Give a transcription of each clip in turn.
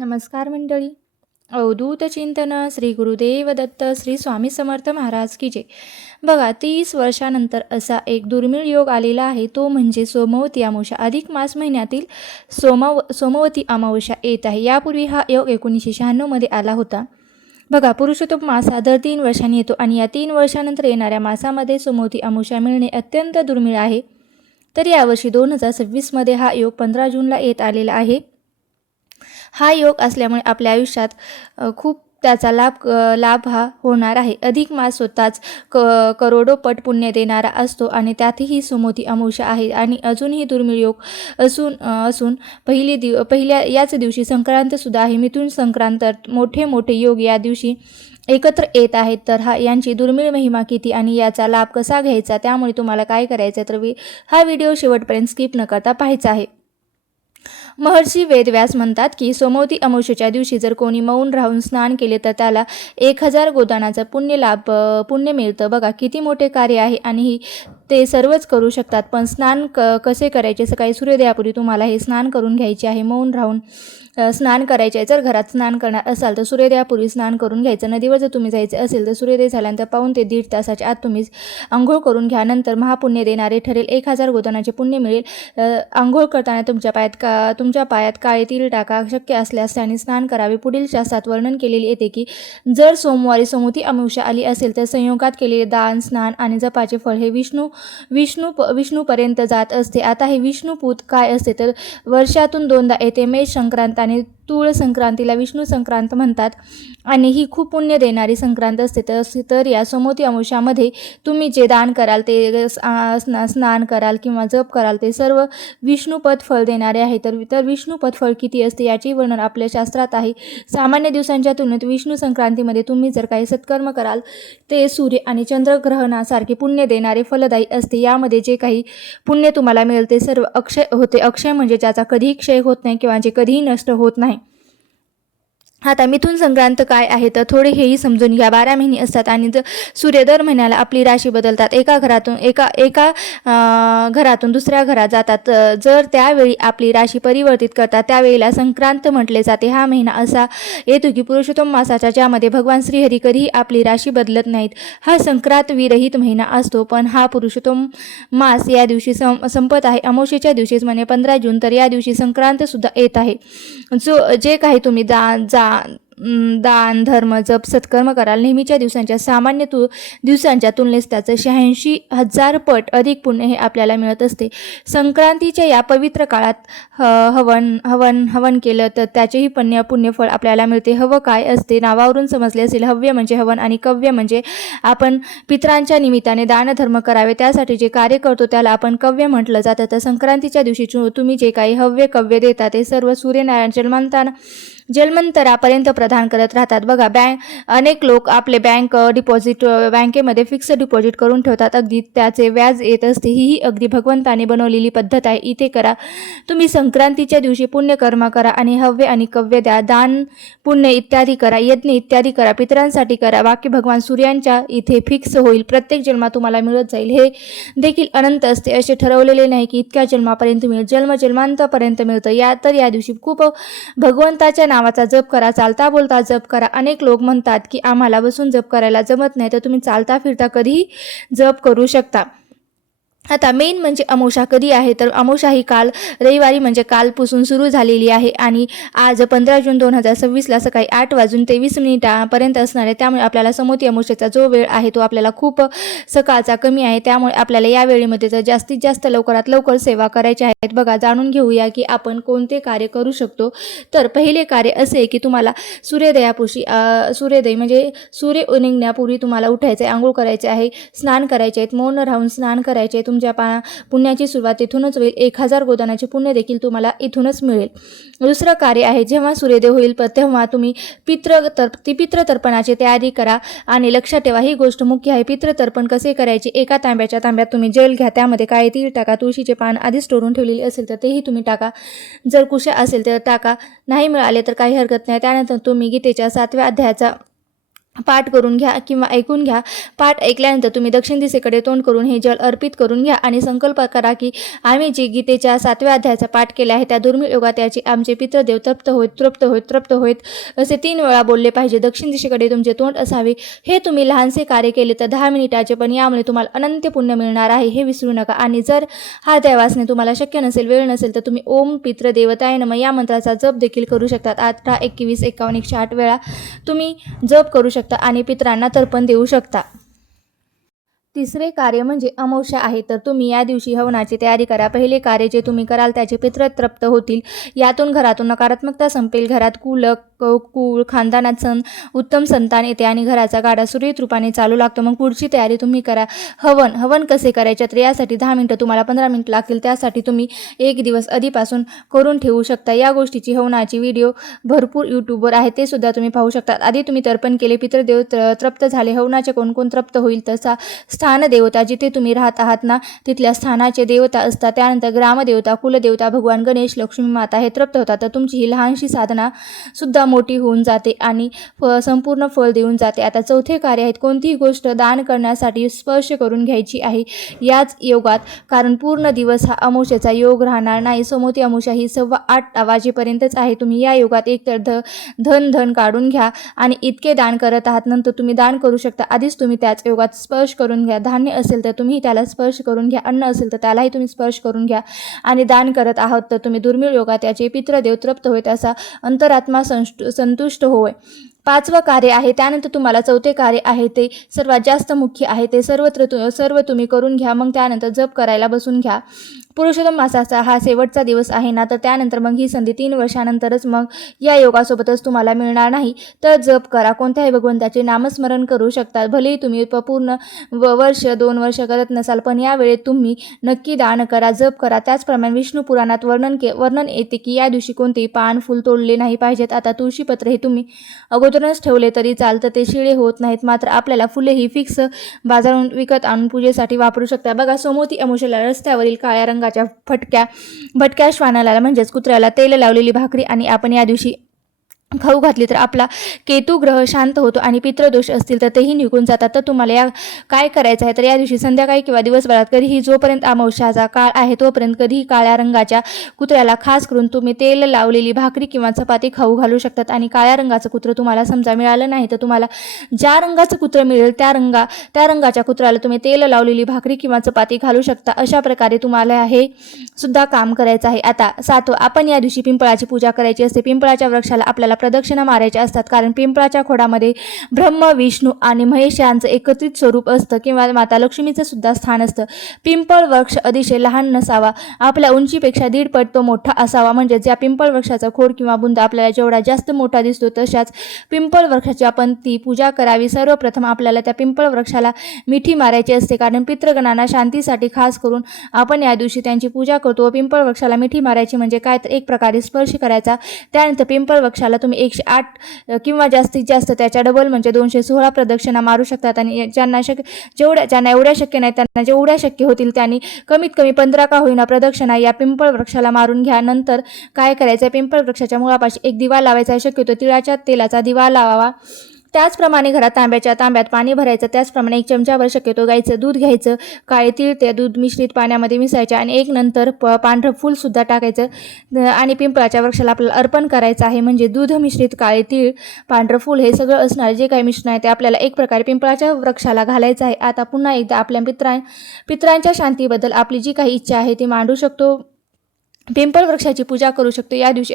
नमस्कार मंडळी. अवधूत चिंतन श्री गुरुदेव दत्त श्री स्वामी समर्थ महाराज की जय. बघा, 30 वर्षानंतर असा एक दुर्मिळ योग आलेला आहे, तो म्हणजे सोमवती अमावस्या. अधिक मास महिन्यातील सोमवती अमावस्या येत आहे. यापूर्वी हा योग 1996 मध्ये आला होता. बघा, पुरुषोत्तम मास हा दर 3 वर्षांनी येतो आणि या 3 वर्षानंतर येणाऱ्या मासामध्ये सोमवती अमावस्या मिळणे अत्यंत दुर्मिळ आहे. तर यावर्षी 2026 मध्ये हा योग 15 जूनला येत आलेला आहे. हा योग असल्यामुळे आपल्या आयुष्यात खूप त्याचा लाभ हा होणार आहे. अधिक मास स्वतःच करोडो पट पुण्य देणारा असतो आणि त्यातही सोमवती अमावस्या आहे आणि अजूनही दुर्मिळ योग असून पहिल्या याच दिवशी संक्रांत सुद्धा आहे. मिथुन संक्रांत, मोठे योग या दिवशी एकत्र येत आहेत. तर यांची दुर्मिळ महिमा किती आणि याचा लाभ कसा घ्यायचा, त्यामुळे तुम्हाला काय करायचं तर हा व्हिडिओ शेवटपर्यंत स्किप न करता पाहायचा आहे. महर्षी वेदव्यास म्हणतात की सोमवती अमावस्येच्या दिवशी जर कोणी मौन राहून स्नान केले तर त्याला 1000 गोदानाचं पुण्य मिळतं. बघा, किती मोठे कार्य आहे आणि ते सर्वच करू शकतात. पण स्नान कसे करायचे? सकाळी सूर्योदयापूर्वी तुम्हाला हे स्नान करून घ्यायचे आहे. मौन राहून स्नान करायचे आहे. जर घरात स्नान करणार असाल तर सूर्योदयापूर्वी स्नान करून घ्यायचं. नदीवर जर तुम्ही जायचे असेल तर सूर्योदय झाल्यानंतर पाऊण ते 1.5 तासाच्या आत तुम्ही आंघोळ करून घ्या. नंतर महापुण्य देणारे ठरेल. 1000 गोदानाचे पुण्य मिळेल. आंघोळ करताना तुमच्या पायात काळे तीळ टाका. शक्य असल्यास त्याने स्नान करावे. पुढील शास्त्रात वर्णन केलेले येते की जर सोमवारी सोमवती अमावस्या आली असेल तर संयोगात केलेले दान, स्नान आणि जपाचे फळ हे विष्णूपर्यंत जात असते. आता हे विष्णुपूत काय असते तर वर्षातून 2दा येते. मेष संक्रांत आणि तूळ संक्रांतीला विष्णू संक्रांत म्हणतात आणि ही खूप पुण्य देणारी संक्रांत असते. तर या सोमवती अमावस्यामध्ये तुम्ही जे दान कराल, ते स्नान कराल किंवा जप कराल, ते सर्व विष्णुपद फळ देणारे आहे. तर विष्णुपद फळ किती असते याचे वर्णन आपल्या शास्त्रात आहे. सामान्य दिवसांच्या तुलनेत विष्णू संक्रांतीमध्ये तुम्ही जर काही सत्कर्म कराल ते सूर्य आणि चंद्रग्रहणासारखे पुण्य देणारे फलदायी असते. यामध्ये जे काही पुण्य तुम्हाला मिळेल ते सर्व अक्षय होते. अक्षय म्हणजे ज्याचा कधीही क्षय होत नाही किंवा जे कधीही नष्ट होत नाही. आता मिथुन संक्रांत काय आहे तर थोडे हेही समजून घ्या. 12 महिने असतात आणि सूर्य दर महिन्याला आपली राशी बदलतात. एका घरातून दुसऱ्या घरात जातात. जर त्यावेळी आपली राशी परिवर्तित करतात त्यावेळेला संक्रांत म्हटले जाते. हा महिना असा येतो की पुरुषोत्तम मासाचा, ज्यामध्ये भगवान श्रीहरी कधीही आपली राशी बदलत नाहीत. हा संक्रांत विरहित महिना असतो. पण हा पुरुषोत्तम मास या दिवशी संपत आहे. अमावस्येच्या दिवशीच म्हणजे 15 जून. तर या दिवशी संक्रांत सुद्धा येत आहे. जे काही तुम्ही दान, धर्म, जप, सत्कर्म कराल, नेहमीच्या दिवसांच्या सामान्य दिवसांच्या तुलनेत त्याचं 86,000 पट अधिक पुण्य हे आपल्याला मिळत असते. संक्रांतीच्या या पवित्र काळात हवन केलं तर त्याचेही पुण्यफळ आपल्याला मिळते. हव काय असते? नावावरून समजले असेल. हव्य म्हणजे हवन आणि कव्य म्हणजे आपण पितरांच्या निमित्ताने दानधर्म करावे त्यासाठी जे कार्य करतो त्याला आपण कव्य म्हटलं जातं. तर संक्रांतीच्या दिवशी तुम्ही जे काही हव्य कव्य देता ते सर्व सूर्यनारायण जन्मंतरापर्यंत प्रदान करत राहतात. बघा, अनेक लोक आपले बँकेमध्ये फिक्स डिपॉझिट करून ठेवतात. अगदी त्याचे व्याज येत असते. ही अगदी भगवंताने बनवलेली पद्धत आहे. इथे करा तुम्ही संक्रांतीच्या दिवशी पुण्यकर्म करा आणि हव्य आणि कव्य द्या. दान, पुण्य इत्यादी करा. यज्ञ इत्यादी करा. पितरांसाठी करा. बाकी भगवान सूर्यांच्या इथे फिक्स होईल. प्रत्येक जन्मात तुम्हाला मिळत जाईल. हे देखील अनंत असते. असे ठरवलेले नाही की इतक्या जन्मापर्यंत मिळेल. जन्मांतापर्यंत मिळतं. या दिवशी खूप भगवंताच्या नावाचा जप करा. चालता बोलता जप करा. अनेक लोक म्हणतात की आम्हाला बसून जप करायला जमत नाही, तर तुम्ही चालता फिरता कधीही जप करू शकता. आता मेन म्हणजे अमावस्या कधी आहे तर अमावस्या ही काल रविवारी म्हणजे कालपासून सुरू झालेली आहे आणि आज 15 जून 2026ला सकाळी 8:23 असणार आहे. त्यामुळे आपल्याला सोमवती अमावस्येचा जो वेळ आहे तो आपल्याला खूप सकाळचा कमी आहे. त्यामुळे आपल्याला या वेळेमध्ये जर जास्तीत जास्त लवकरात लवकर सेवा करायच्या आहेत. बघा, जाणून घेऊया की आपण कोणते कार्य करू शकतो. तर पहिले कार्य असे की तुम्हाला सूर्योदय म्हणजे सूर्य निघण्यापूर्वी तुम्हाला उठायचे, आंघोळ करायचे आहे, स्नान करायचे आहेत, मौन राहून स्नान करायचे. तुमच्या पुण्याची सुरुवात इथूनच होईल. 1000 गोदानाचे पुण्य देखील तुम्हाला इथूनच मिळेल. दुसरं कार्य आहे, जेव्हा सूर्योदय होईल तेव्हा तुम्ही पितृतर्पणाची तयारी करा आणि लक्षात ठेवा ही गोष्ट मुख्य आहे. पितृतर्पण कसे करायचे? एका तांब्यात तुम्ही जेल घ्या. त्यामध्ये काळे तीळ टाका. तुळशीचे पान आधी स्टोरून ठेवलेली असेल तर तेही तुम्ही टाका. जर कुशा असेल तर टाका. नाही मिळाले तर काही हरकत नाही. त्यानंतर तुम्ही गीतेच्या 7व्या अध्यायाचा पाठ करून घ्या किंवा ऐकून घ्या. पाठ ऐकल्यानंतर तुम्ही दक्षिण दिशेकडे तोंड करून हे जल अर्पित करून घ्या आणि संकल्प करा की आम्ही जे गीतेच्या 7व्या अध्यायाचा पाठ केला आहे त्या दुर्मिळ योगात याची आमचे पितृदेव तृप्त होत तृप्त होत तृप्त होत असे 3 वेळा बोलले पाहिजे. दक्षिण दिशेकडे तुमचे तोंड असावे. हे तुम्ही लहानसे कार्य केले तर 10 मिनिटाचे, पण यामुळे तुम्हाला अनंत पुण्य मिळणार आहे, हे विसरू नका. आणि जर हा अध्याय वाचणे तुम्हाला शक्य नसेल, वेळ नसेल, तर तुम्ही ओम पितृदेवताय नमः या मंत्राचा जप देखील करू शकतात. 18, 21, 51, 108 वेळा तुम्ही जप करू शकता आणि पितरांना तर्पण देऊ शकता. तिसरे कार्य म्हणजे अमावस्या आहे, तर तुम्ही या दिवशी हवनाची तयारी करा. पहिले कार्य जे तुम्ही कराल त्याचे पितृ तृप्त होतील. यातून घरातून नकारात्मकता संपेल. घरात कुळ खानदानात उत्तम संतान येते आणि घराचा गाडा सुरळीत रूपाने चालू लागतो. मग पुढची तयारी तुम्ही करा. हवन कसे करायचे, तर यासाठी 10 मिनिटं, तुम्हाला 15 मिनिटं लागतील. त्यासाठी तुम्ही 1 दिवस आधीपासून करून ठेवू शकता. या गोष्टीची हवनाची व्हिडिओ भरपूर यूट्यूबवर आहे, ते सुद्धा तुम्ही पाहू शकता. आधी तुम्ही तर्पण केले, पितृदेव तृप्त झाले. हवनाचे कोण तृप्त होईल, तसा स्थान देवता जिथे तुम्ही राहत आहात ना तिथल्या स्थानाचे देवता असतात. त्यानंतर ग्रामदेवता, कुलदेवता, भगवान गणेश, लक्ष्मी माता हे तृप्त होतात. तर तुमची ही लहानशी साधना सुद्धा मोठी होऊन जाते आणि संपूर्ण फळ देऊन जाते. आता चौथे कार्य आहेत, कोणतीही गोष्ट दान करण्यासाठी स्पर्श करून घ्यायची आहे याच योगात, कारण पूर्ण दिवस हा अमावस्येचा योग राहणार नाही. समोती अमावस्या ही 8:15 वाजेपर्यंतच आहे. तुम्ही या योगात एकतर धन काढून घ्या आणि इतके दान करत आहात, नंतर तुम्ही दान करू शकता. आधीच तुम्ही त्याच योगात स्पर्श करून घ्या. धान्य असेल तर तुम्ही त्याला स्पर्श करून घ्या. अन्न असेल तर त्यालाही तुम्ही स्पर्श करून घ्या आणि दान करत आहात तर तुम्ही दुर्मिळ योगात त्याचे पितृदेव तृप्त होईल, असा अंतरात्मा संतुष्ट होय. 5वं कार्य आहे. त्यानंतर तुम्हाला 4थे कार्य आहे, ते सर्वात जास्त मुख्य आहे. ते सर्व तुम्ही करून घ्या. मग त्यानंतर जप करायला बसून घ्या. पुरुषोत्तम मासाचा हा शेवटचा दिवस आहे ना, तर त्यानंतर मग ही संधी 3 वर्षानंतरच मग या योगासोबतच तुम्हाला मिळणार नाही. तर जप करा. कोणत्याही भगवंताचे नामस्मरण करू शकता. भलेही तुम्ही पूर्ण वर्ष 2 वर्ष करत नसाल, पण या वेळेत तुम्ही नक्की दान करा, जप करा. त्याचप्रमाणे विष्णू पुराणात वर्णन येते की या दिवशी कोणतेही पान फुल तोडले नाही पाहिजेत. आता तुळशीपत्र हे तुम्ही अगोदरच ठेवले तरी चालतं, ते शिळे होत नाहीत. मात्र आपल्याला फुले ही फिक्स बाजारून विकत आणून पूजेसाठी वापरू शकता. बघा, सोमवती अमावस्येला रस्त्यावरील काळ्या रंगाच्या भटक्या श्वानाला म्हणजेच कुत्र्याला तेल लावलेली भाकरी आणि आपण या दिवशी खाऊ घातली तर आपला केतू ग्रह शांत होतो आणि पितृदोष असतील तर तेही निघून जातात. तर तुम्हाला या काय करायचं आहे, तर या दिवशी संध्याकाळी किंवा दिवसभरात कधीही जोपर्यंत अमावस्याचा काळ आहे तोपर्यंत कधीही काळ्या रंगाच्या कुत्र्याला खास करून तुम्ही तेल लावलेली भाकरी किंवा चपाती खाऊ घालू शकतात. आणि काळ्या रंगाचं कुत्रं तुम्हाला समजा मिळालं नाही तर तुम्हाला ज्या रंगाचं कुत्रं मिळेल त्या रंगाच्या कुत्र्याला तुम्ही तेल लावलेली भाकरी किंवा चपाती घालू शकता. अशा प्रकारे तुम्हाला हे सुद्धा काम करायचं आहे. आता 7वं, आपण या दिवशी पिंपळाची पूजा करायची असते. पिंपळाच्या वृक्षाला आपल्याला प्रदक्षिणा मारायच्या असतात, कारण पिंपळाच्या खोडामध्ये ब्रह्म, विष्णू आणि महेश यांचं एकत्रित स्वरूप असतं किंवा माता लक्ष्मीचं सुद्धा स्थान असतं. पिंपळ वृक्ष अतिशय लहान नसावा, आपल्या उंचीपेक्षा 1.5 पट तो मोठा असावा. म्हणजे ज्या पिंपळ वृक्षाचा खोड किंवा बुंद आपल्याला जेवढा जास्त मोठा दिसतो तशाच पिंपळ वृक्षाची आपण ती पूजा करावी. सर्वप्रथम आपल्याला त्या पिंपळ वृक्षाला मिठी मारायची असते, कारण पितृगणांना शांतीसाठी खास करून आपण या दिवशी त्यांची पूजा करतो. पिंपळ वृक्षाला मिठी मारायची म्हणजे काय, तर एक प्रकारे स्पर्श करायचा. त्यानंतर पिंपळ वृक्षाला तुम्ही 108 किंवा जास्तीत जास्त त्याच्या डबल म्हणजे 216 प्रदक्षिणा मारू शकतात. आणि ज्यांना एवढ्या शक्य नाही त्यांना जेवढ्या शक्य होतील त्यांनी कमीत कमी 15 का होईना प्रदक्षिणा या पिंपळ वृक्षाला मारून घ्या. नंतर काय करायचं, पिंपळ वृक्षाच्या मुळापाशी एक दिवा लावायचा आहे. शक्यतो तिळाच्या तेलाचा दिवा लावावा. त्याचप्रमाणे घरात तांब्यात पाणी भरायचं. त्याचप्रमाणे 1 चमचाभर शक्यतो गाईचं दूध घ्यायचं. काळे तीळ ते दूध मिश्रित पाण्यामध्ये मिसळायचे आणि एक नंतर पांढरं फूलसुद्धा टाकायचं आणि पिंपळाच्या वृक्षाला आपल्याला अर्पण करायचं आहे. म्हणजे दूध मिश्रित काळे तीळ, पांढरं फूल हे सगळं असणार जे काही मिश्रण आहे ते आपल्याला एक प्रकारे पिंपळाच्या वृक्षाला घालायचं आहे. आता पुन्हा एकदा आपल्या पितरांच्या शांतीबद्दल आपली जी काही इच्छा आहे ती मांडू शकतो. पिंपळ वृक्षाची पूजा करू शकतो. या दिवशी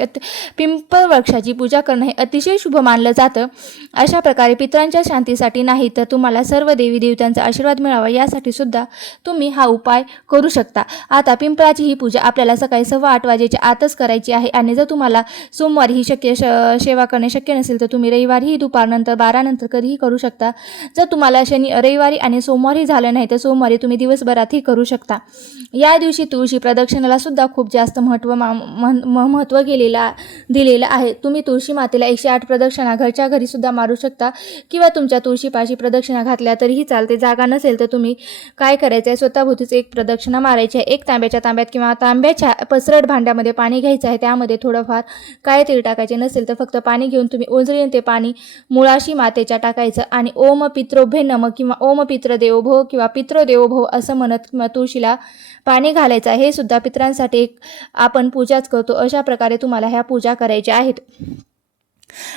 पिंपळ वृक्षाची पूजा करणं हे अतिशय शुभ मानलं जातं. अशा प्रकारे पितरांच्या शांतीसाठी नाही तर तुम्हाला सर्व देवी देवतांचा आशीर्वाद मिळावा यासाठी सुद्धा तुम्ही हा उपाय करू शकता. आता पिंपळाची ही पूजा आपल्याला सकाळी 8:15 वाजेच्या आतच करायची आहे. आणि जर तुम्हाला सोमवारी ही सेवा करणे शक्य नसेल तर तुम्ही रविवारीही दुपारनंतर 12 नंतर कधीही करू शकता. जर तुम्हाला रविवारी आणि सोमवारी झालं नाही तर सोमवारी तुम्ही दिवसभरातही करू शकता. या दिवशी तुळशी प्रदक्षिणेला सुद्धा खूप जास्त महत्त्व दिलेलं आहे. तुम्ही तुळशी मातेला 108 प्रदक्षिणा घरच्या घरी सुद्धा मारू शकता किंवा तुमच्या तुळशीपाशी प्रदक्षिणा घातल्या तरीही चालते. जागा नसेल तर तुम्ही काय करायचं आहे, स्वतःभोवतीच एक प्रदक्षिणा मारायची आहे. एक तांब्याच्या तांब्यात किंवा तांब्याच्या पसरट भांड्यामध्ये पाणी घ्यायचं आहे. त्यामध्ये थोडंफार काळे तेल टाकायचे, नसेल तर फक्त पाणी घेऊन तुम्ही ओंजळीने ते पाणी मुळाशी मातेच्या टाकायचं आणि ओम पित्रोभ्ये नमः किंवा ओम पितृदेवो भव किंवा पितृदेवो भव असं म्हणत तुळशीला पाणी घालायचं. हे सुद्धा पितरांसाठी एक आपण पूजाच करतो. अशा प्रकारे तुम्हाला ह्या पूजा करायच्या आहेत.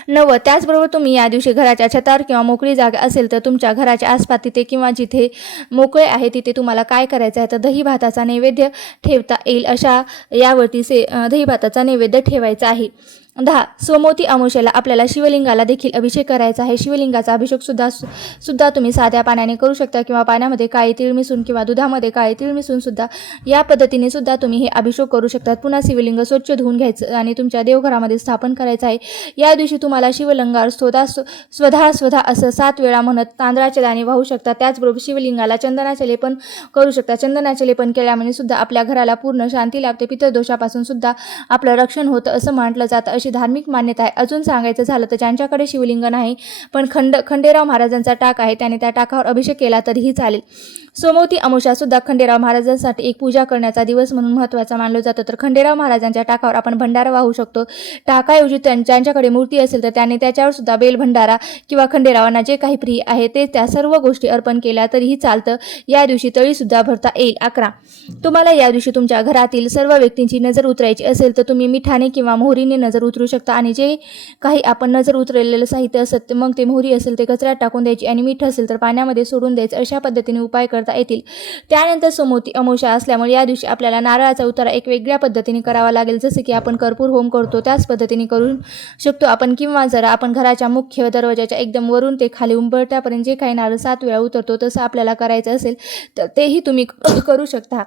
त्याचबरोबर तुम्ही या दिवशी घराच्या छतावर किंवा मोकळी जागा असेल तर तुमच्या घराच्या आसपास तिथे किंवा जिथे मोकळे आहे तिथे तुम्हाला काय करायचं आहे तर दही भाताचा नैवेद्य ठेवता येईल अशा यावरती दही भाताचा नैवेद्य ठेवायचा आहे. 10 सोमवती अमावस्येला आपल्याला शिवलिंगाला देखील अभिषेक करायचा आहे. शिवलिंगाचा अभिषेक सुद्धा तुम्ही साध्या पाण्याने करू शकता किंवा पाण्यामध्ये काळे तीळ मिसळून किंवा दुधामध्ये काळे तीळ मिसळून सुद्धा या पद्धतीने सुद्धा तुम्ही हे अभिषेक करू शकता. पुन्हा शिवलिंग स्वच्छ धुवून घ्यायचं आणि तुमच्या देवघरामध्ये स्थापन करायचं आहे. या दिवशी तुम्हाला शिवलिंगावर स्वधा असं 7 वेळा म्हणत तांदळाचे दाणे वाहू शकता. त्याचबरोबर शिवलिंगाला चंदनाचे लेपन करू शकता. चंदनाचे लेपन केल्यामुळे सुद्धा आपल्या घराला पूर्ण शांती लाभते. पितृदोषापासून सुद्धा आपलं रक्षण होतं असं म्हटलं जातं. अशी धार्मिक मान्यता आहे. अजून सांगायचं झालं तर ज्यांच्याकडे शिवलिंग नाही पण खंडेराव महाराजांचा टाक आहे त्याने त्या टाकावर अभिषेक केला तरीही चालेल. सोमवती अमावस्या सुद्धा खंडेराव महाराजांसाठी एक पूजा करण्याचा दिवस म्हणून महत्त्वाचा मानलं जातं. तर खंडेराव महाराजांच्या टाकावर आपण भंडारा वाहू शकतो. टाकाऐवजी ज्यांच्याकडे मूर्ती असेल तर त्याने त्याच्यावर सुद्धा बेल भंडारा किंवा खंडेरावांना जे काही प्रिय आहे ते त्या सर्व गोष्टी अर्पण केल्या तरीही चालतं. या दिवशी तळी सुद्धा भरता येईल. 11 तुम्हाला या दिवशी तुमच्या घरातील सर्व व्यक्तींची नजर उतरायची असेल तर तुम्ही मिठाने किंवा मोहरीने नजर उतरू शकता आणि जे काही आपण नजर उतरलेलं साहित्य असेल मग ते मोहरी असेल ते कचऱ्यात टाकून द्यायची आणि मीठ असेल तर पाण्यामध्ये सोडून द्यायचं. अशा पद्धतीने उपाय करता येतील. त्यानंतर सोमवती अमावस्या असल्यामुळे या दिवशी आपल्याला नारळाचा उतारा एक वेगळ्या पद्धतीने करावा लागेल. जसं की आपण कर्पूर होम करतो त्याच पद्धतीने करू शकतो आपण किंवा जरा आपण घराच्या मुख्य दरवाजाच्या एकदम वरून ते खाली उंबरठ्यापर्यंत जे काही नारळ 7 वेळा उतरतो तसं आपल्याला करायचं असेल तर तेही तुम्ही करू शकता.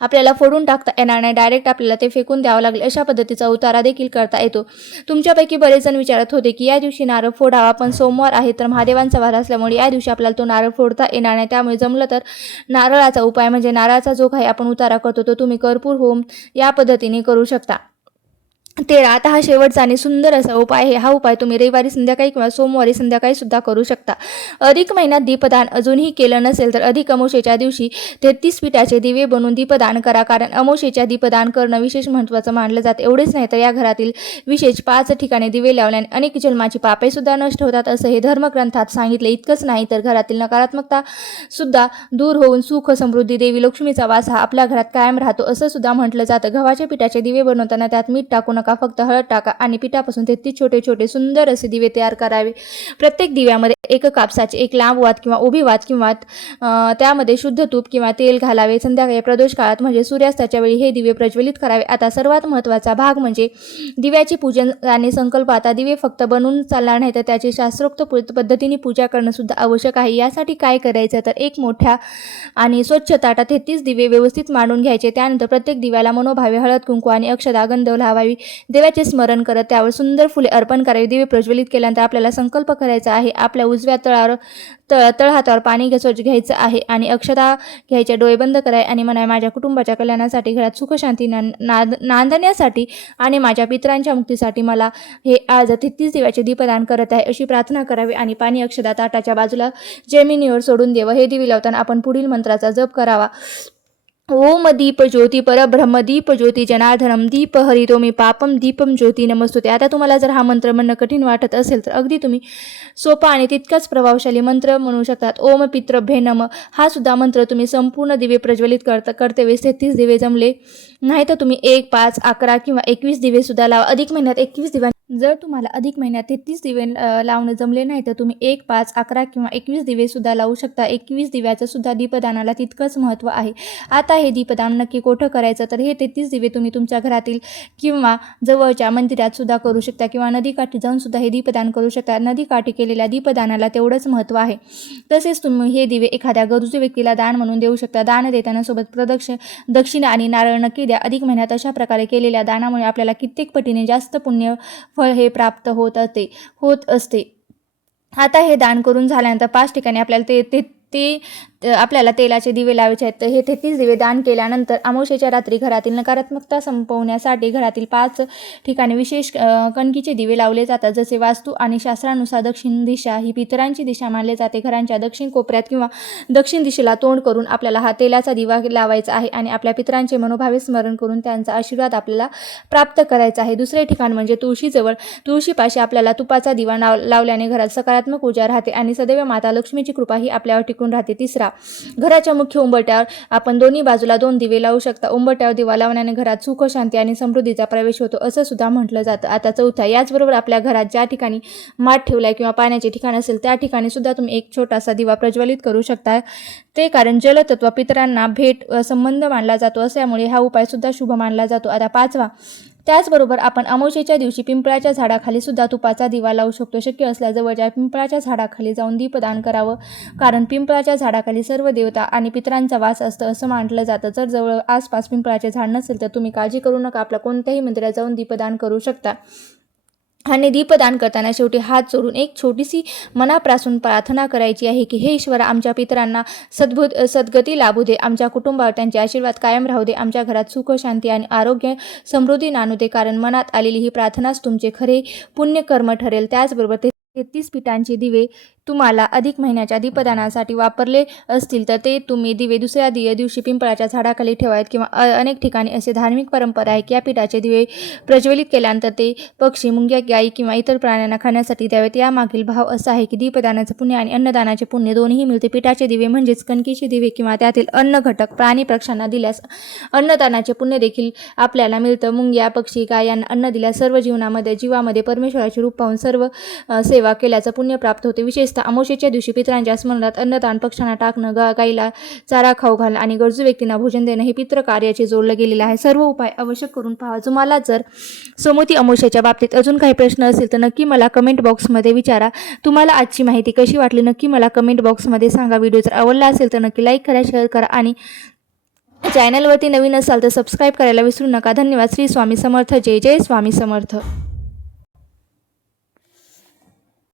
आपल्याला फोडून टाकता येणार नाही, डायरेक्ट आपल्याला ते फेकून द्यावं लागेल. अशा पद्धतीचा उतारा देखील करता येतो. तुमच्यापैकी बरेच जण विचारत होते की या दिवशी नारळ फोडावा पण सोमवार आहे तर महादेवांचा वार असल्यामुळे या दिवशी आपल्याला तो नारळ फोडता येणार नाही. त्यामुळे जमलं तर नारळाचा उपाय म्हणजे नारळाचा जो काही आपण उतारा करतो तो तुम्ही कर्पूर होम या पद्धतीने करू शकता. 13 आता हा शेवटचा आणि सुंदर असा उपाय आहे. हा उपाय तुम्ही रविवारी संध्याकाळी किंवा सोमवारी संध्याकाळी सुद्धा करू शकता. अधिक महिन्यात दीपदान अजूनही केलं नसेल तर अधिक अमावस्येच्या दिवशी 33 पिठाचे दिवे बनवून दीपदान करा. कारण अमावस्येच्या दीपदान करणं विशेष महत्त्वाचं मानलं जातं. एवढेच नाही तर या घरातील विशेष 5 ठिकाणी दिवे लावल्याने अनेक जन्माची पापे सुद्धा नष्ट होतात असं हे धर्मग्रंथात सांगितले. इतकंच नाही तर घरातील नकारात्मकता सुद्धा दूर होऊन सुख समृद्धी देवी लक्ष्मीचा वास हा आपल्या घरात कायम राहतो असं सुद्धा म्हटलं जातं. गव्हाच्या पिठाचे दिवे बनवताना त्यात मीठ टाकून फक्त हळद टाका आणि पिठापासून 33 छोटे छोटे सुंदर असे दिवे तयार करावे. प्रत्येक दिव्यामध्ये एक कापसाचे एक लांब वात किंवा उभी वात किंवा त्यामध्ये शुद्ध तूप किंवा तेल घालावे. संध्याकाळी प्रदोष काळात म्हणजे सूर्यास्ताच्या वेळी हे दिवे प्रज्वलित करावे. आता सर्वात महत्त्वाचा भाग म्हणजे दिव्याची पूजन आणि संकल्प. आता दिवे फक्त बनवून चालणार नाही तर त्याची शास्त्रोक्त पद्धतीने पूजा करणं सुद्धा आवश्यक आहे. यासाठी काय करायचं तर एक मोठ्या आणि स्वच्छ ताटात 33 दिवे व्यवस्थित मांडून घ्यायचे. त्यानंतर प्रत्येक दिव्याला मनोभावे हळद कुंकू आणि अक्षदा गंध लावावी. देवाचे स्मरण करत त्यावर सुंदर फुले अर्पण करावी. दिवे प्रज्वलित केल्यानंतर आपल्याला संकल्प करायचा आहे. आपल्या उजव्या तळहातावर पाणी घ्यायचं आहे आणि अक्षता घ्यायच्या, डोळे बंद कराय आणि म्हणाय माझ्या कुटुंबाच्या कल्याणासाठी, घरात सुखशांती नांदण्यासाठी आणि माझ्या पितरांच्या मुक्तीसाठी मला हे आज 33 दिव्याचे दीपदान करत आहे अशी प्रार्थना करावी आणि पाणी अक्षता ताटाच्या बाजूला जमिनीवर सोडून द्यावं. हे दिवे लावताना आपण पुढील मंत्राचा जप करावा. ओम दीप ज्योती परब्रह्म दीप ज्योती जनार्दनम दीप हरितोमी पापम दीपम ज्योती नमस्तुते. आता तुम्हाला जर हा मंत्र म्हणणं कठीण वाटत असेल तर अगदी तुम्ही सोपा आणि तितकाच प्रभावशाली मंत्र म्हणू शकतात. ओम पितृभ्ये नमः हा सुद्धा मंत्र तुम्ही संपूर्ण दिवे प्रज्वलित करते वेळेस 33 दिवे जमले नाही तर तुम्ही 1, 5, 11 किंवा 21 दिवे सुद्धा लावा. अधिक महिन्यात 21 दिवा जर तुम्हाला अधिक महिन्यात 33 दिवे लावणं जमले नाही तर तुम्ही 1, 5, 11 किंवा 21 दिवे सुद्धा लावू शकता. 21 दिव्याचं सुद्धा दीपदानाला तितकंच महत्त्व आहे. आता हे दीपदान नक्की कुठं करायचं तर हे 33 दिवे तुम्ही तुमच्या घरातील किंवा जवळच्या मंदिरात सुद्धा करू शकता किंवा नदीकाठी जाऊन सुद्धा हे दीपदान करू शकता. नदीकाठी केलेल्या दीपदानाला तेवढंच महत्त्व आहे. तसेच तुम्ही हे दिवे एखाद्या गरजू व्यक्तीला दान म्हणून देऊ शकता. दान देताना सोबत दक्षिणा आणि नारळ नक्की द्या. अधिक महिन्यात अशा प्रकारे केलेल्या दानामुळे आपल्याला कित्येक पटीने जास्त पुण्य फळ हे प्राप्त होत असते. आता हे दान करून झाल्यानंतर 5 ठिकाणी आपल्याला ते आपल्याला तेलाचे दिवे लावायचे आहेत. तर हे 33 दिवे दान केल्यानंतर अमावस्येच्या रात्री घरातील नकारात्मकता संपवण्यासाठी घरातील 5 ठिकाणी विशेष कणकीचे दिवे लावले जातात. जसे वास्तू आणि शास्त्रानुसार दक्षिण दिशा ही पितरांची दिशा मानली जाते. घरांच्या दक्षिण कोपऱ्यात किंवा दक्षिण दिशेला तोंड करून आपल्याला हा तेलाचा दिवा लावायचा आहे आणि आपल्या पितरांचे मनोभावे स्मरण करून त्यांचा आशीर्वाद आपल्याला प्राप्त करायचा आहे. दुसरे ठिकाण म्हणजे तुळशीजवळ. तुळशीपाशी आपल्याला तुपाचा दिवा लावल्याने घरात सकारात्मक ऊर्जा राहते आणि सदैव माता लक्ष्मीची कृपा ही आपल्यावर टिकून राहते. तिसरा, घराच्या मुख्य उंबरट्यावर आपण दोन्ही बाजूला 2 दिवे लावू शकता. उंबरट्यावर दिवा लावण्याने घरात सुख, शांती आणि समृद्धीचा प्रवेश होतो असं सुद्धा म्हटलं जातं. आता चौथा, याचबरोबर आपल्या घरात ज्या ठिकाणी माठ ठेवलाय किंवा पाण्याचे ठिकाण असेल त्या ठिकाणी सुद्धा तुम्ही एक छोटासा दिवा प्रज्वलित करू शकता. ते कारण जलतत्व पितरांना भेट संबंध मानला जातो असल्यामुळे हा उपाय सुद्धा शुभ मानला जातो. आता 5वा, त्याचबरोबर आपण अमावस्येच्या दिवशी पिंपळाच्या झाडाखाली सुद्धा तुपाचा दिवा लावू शकतो. शक्य असल्यास जवळच्या पिंपळाच्या झाडाखाली जाऊन दीपदान करावं, कारण पिंपळाच्या झाडाखाली सर्व देवता आणि पितरांचा वास असतं असं म्हटलं जातं. जर जवळ आसपास पिंपळाचे झाड नसेल तर तुम्ही काळजी करू नका, आपल्या कोणत्याही मंदिरात जाऊन दीपदान करू शकता. आणि दीपदान करताना शेवटी हात जोडून एक छोटीशी मनापासून प्रार्थना करायची आहे की हे ईश्वरा, आमच्या पितरांना सद्गती लाभू दे, आमच्या कुटुंबावर त्यांचे आशीर्वाद कायम राहू दे, आमच्या घरात सुख, शांती आणि आरोग्य समृद्धी नांदू दे, कारण मनात आलेली ही प्रार्थनाच तुमचे खरे पुण्यकर्म ठरेल. त्याचबरोबर 33 पीठांचे दिवे तुम्हाला अधिक महिन्याच्या दीपदानासाठी वापरले असतील तर ते तुम्ही दिवे दुसऱ्या दिवशी पिंपळाच्या झाडाखाली ठेवावेत किंवा अनेक ठिकाणी असे धार्मिक परंपरा आहे की या पीठाचे दिवे प्रज्वलित केल्यानंतर ते पक्षी, मुंग्या, गायी किंवा इतर प्राण्यांना खाण्यासाठी द्यावेत. यामागील भाव असा आहे की दीपदानाचे पुण्य आणि अन्नदानाचे पुण्य दोन्हीही मिळते. पीठाचे दिवे म्हणजेच कणकीचे दिवे किंवा त्यातील अन्न घटक प्राणी पक्ष्यांना दिल्यास अन्नदानाचे पुण्य देखील आपल्याला मिळतं. मुंग्या, पक्षी, गाय यांना अन्न दिल्यास सर्व जीवामध्ये परमेश्वराचे रूप पाहून सर्व सेवा केल्याचं पुण्य प्राप्त होते. विशेषतः अमावस्येच्या दिवशी पितरांच्या स्मरणात अन्नदान, पक्ष्यांना टाकणं, गाईला चारा खाऊ घालणं आणि गरजू व्यक्तींना भोजन देणं हे पितृ कार्याचे जोडलं गेलेलं आहे. सर्व उपाय अवश्य करून पहा. तुम्हाला जर सोमवती अमावस्येच्या बाबतीत अजून काही प्रश्न असेल तर नक्की मला कमेंट बॉक्समध्ये विचारा. तुम्हाला आजची माहिती कशी वाटली नक्की मला कमेंट बॉक्समध्ये सांगा. व्हिडिओ जर आवडला असेल तर नक्की लाईक करा, शेअर करा आणि चॅनलवरती नवीन असाल तर सबस्क्राईब करायला विसरू नका. धन्यवाद. श्री स्वामी समर्थ. जय जय स्वामी समर्थ.